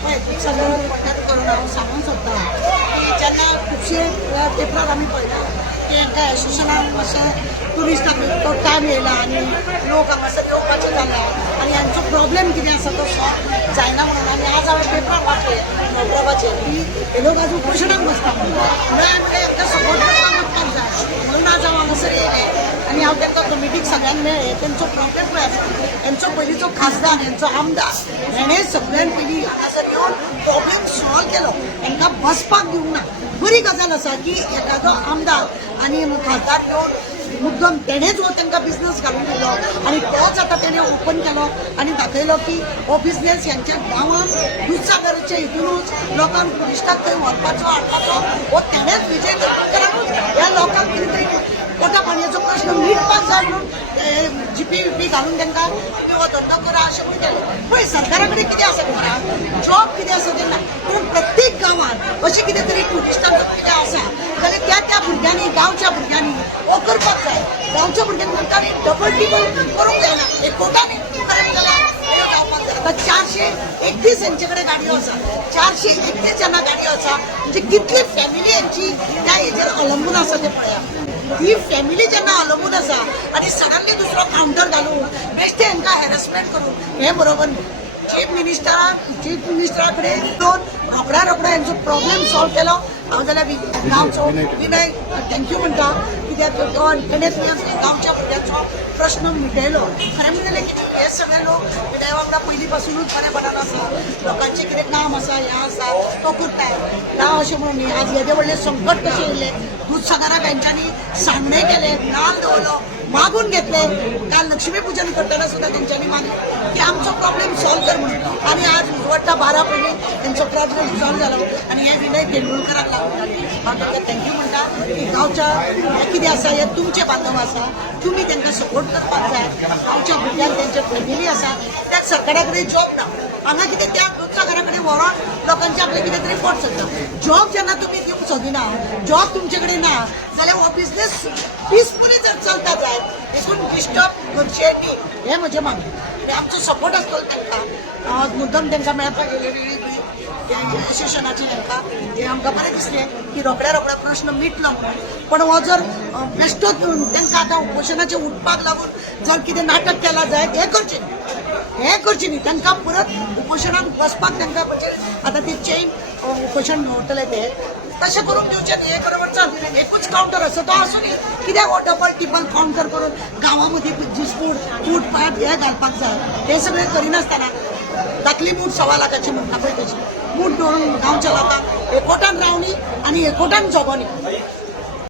सगळं पॉइंट करून हांव सांगूंक सोदता की जेन्ना खुबशे पेपरार आमी पळयला की हांकां एसोसिएशनान मातशें ट्युरिस्टांक तो टायम येयला आनी लोक हांगासर येवपाचे जाले आनी हांचो प्रॉब्लेम कितें आसा तो सॉल्व जायना म्हणून आनी आज हांवें पेपरार वाचलें नोकराबाचेर की हे लोक आज उपोशणाक बसता म्हणून हांवें हांकां सपोर्ट करपाक जाय म्हणून आज हांव हांगासर येयलें आनी हांव तांकां कमिटीक सगळ्यांक मेळ्ळें तेंचो प्रॉब्लेम पळय आसा हेंचो पयलींचो खासदार हेंचो आमदार हेणें सगळ्यान पयलीं हांगासर येवन प्रॉब्लेम सॉल्व केलो तांकां बसपाक दिवंक ना बरी गजाल आसा की एखादो आमदार आनी खासदार येवन मुद्दम तेणेच हो तांकां बिझनस घालून दिलो आनी तोच आतां तेणें ओपन केलो आनी दाखयलो की हो बिझनस ह्यांच्या गांवांत दूधसागराच्या हितूनूच लोकांक टुरिस्टाक थंय व्हरपाचो हाडपाचो हो तेणेच विजय करानूच ह्या लोकांक कितें तरी पोटा पाणयाचो प्रश्न मिटपाक जाय म्हणून जीपी विपी घालून तांकां तुमी हो धंदो करा अशें म्हणून केलें पळय सरकारा कडेन कितें आसा खबराक जॉब कितें आसा तें ना पूण प्रत्येक गांवांत अशें कितें तरी टुरिस्टांचो कितें आसा जाल्यार त्या भुरग्यांनी गांवच्या भुरग्यांनी हो करपाक जाय गांवच्या भुरग्यांनी म्हणटा डबल टिबल करूंक जायना एक कोटांनी करेक्ट जाल्यार आता 431 यांचे कडेन गाडयो आसा 431 जेन्ना गाडयो आसा म्हणजे कितली फॅमिली यांची त्या हेजेर अवलंबून आसा ते पळया ही फॅमिली जेन्ना अवलंबून आसा आनी सडनली दुसरो कावंटर घालून बेश्टे हांकां हॅरेसमेंट करून हें बरोबर न्ही चीफ मिनिस्टरा कडेन दोन रोखड्या हेंचो प्रॉब्लेम सॉल्व केलो हांव जाल्यार गांवचो विनय थँक्यू म्हणटा कित्याक तेणेच गांवच्या भुरग्यांचो प्रश्न मिटयलो खरें म्हणलें की हे सगळे लोक विनय वांगडा पयलीं पासूनच बरेपणान आसा लोकांचें कितें काम आसा हें आसा तो करता ना अशें म्हणून न्ही आज येदे व्हडलें संकट कशें येयलें दूधसागराक हेंच्यांनी सामने केले नाल दवरलो मागून घेतले काल लक्ष्मी पूजन करतना सुद्दां तेंच्यांनी मागले की आमचो प्रॉब्लेम सॉल्व कर म्हणून आनी आज उजवडटा 12 पयलीं तेंचो प्रॉब्लेम सॉल्व जालो आनी हे विनय तेंडुलकराक लागून जालें हांव तांकां थँक्यू म्हणटा की गांवच्या हें कितें आसा हे तुमचे बांदव आसा तुमी तांकां सपोर्ट करपाक जाय गांवच्या भुरग्यांक तेंचे फॅमिली आसा त्या सरकारा कडेन जॉब ना हांगा कितें त्या दूधसागरा कडेन व्हरोन लोकांचे आपले कितें तरी पोट चलता जॉब जेन्ना तुमी दिवंक सोदिना जॉब तुमचे कडेन ना जाल्यार हो बिझनेस पिसफुली जर चलता जाय देखून डिस्टर्ब करचें न्ही हें म्हजें मागणें आनी आमचो सपोर्ट आसतलो तांकां मुद्दम तांकां मेळपाक गेले वेळी एसोसिएशनाचे तांकां हें आमकां बरें दिसलें की रोखड्या प्रश्न मिटलो म्हणून पण हो जर बेश्टोच तांकां आतां उपोशनाचेर उठपाक लागून जर कितें नाटक केला जाय हें करचें न्ही तांकां परत उपोशनाक बसपाक तांकां म्हणजे आतां ते चेन उपोशण दवरतले ते तशें करून दिवचें न्ही हें बरोबर चल एकूच कावंटर आसा तो आसूं न्ही कित्याक हो डबल टिबल कावंटर करून गांवां मदीं जिस्पूट फूट पाट हें घालपाक जाय हें सगळें करिनासतना दाखली मूठ 1.25 लाखाची म्हणटा पळय तशी मूठ दवरून गांवच्या लोकांक एकोटान रावनी आनी एकोटान जगोनी